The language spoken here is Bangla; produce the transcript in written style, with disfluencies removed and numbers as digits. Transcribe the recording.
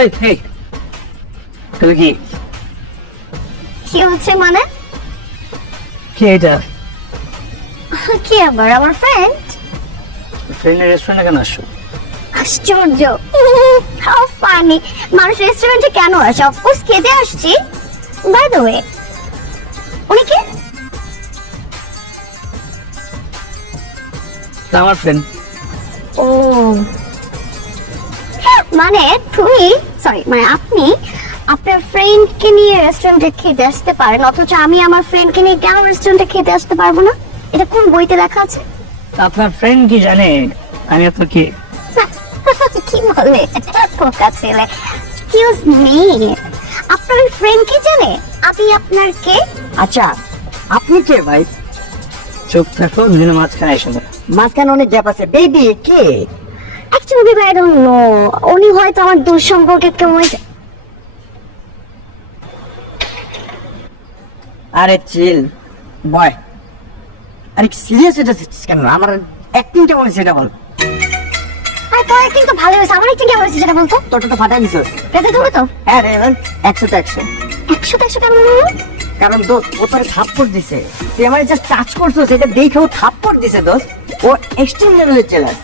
এই এই তুমি কি কি হচ্ছে মানে? কি এটা কি আবার? আমার ফ্রেন্ড। ফ্রেন্ডের রেস্টুরেন্টে কেন আসছো? আশ্চর্য, হাউ ফানি। মানুষ রেস্টুরেন্টে কেন আসে? অফকোর্স খেতে আসছি। বাই দ্য ওয়ে, উনি কে? আমার ফ্রেন্ড। ও মানে তুমি, সরি মানে আপনি আপনার ফ্রেন্ডকে নিয়ে রেস্টুরেন্টে খেতে আসতে পারেন, অথচ আমি আমার ফ্রেন্ডকে নিয়ে কেন রেস্টুরেন্টে খেতে আসতে পারবো না? এটা কোন বইতে লেখা আছে? আপনার ফ্রেন্ড কি জানে আমি আপনার কি? কি বলে পোকা ছেলে? এক্সকিউজ মি, আপনার ফ্রেন্ড কি জানে আমি আপনার কে? আচ্ছা, আপনি কে ভাই? চুপ থাকো, দুজনে মাঝখানে এসে না। মাঝখানে অনেক গ্যাপ আছে। Baby K? Actually I don't know, উনি হয়তো আমার দূর সম্পর্কে কেউ হয়েছে। আরে চিল বয়। আরে সিরিয়াস এটা কেন? আমার অ্যাক্টিংটা বলে সেটা বল। আর তোর অ্যাক্টিং তো ভালো হয়েছে, আমার অ্যাক্টিং কেমন হয়েছে সেটা বলতো। তোরটা তো ফাটাই দিছিস। রেখে দেবো তো? হ্যাঁ রে, 100 তে 100। 100 কেমন হলো? কারণ দোস্ত ও তোর থাপ্পড় দিছে, তুই আমার জাস্ট টাচ করছো, সেটা দেখে ও থাপ্পড় দিছে দোস্ত। ও এক্সট্রিম লেভেলের জেলাস।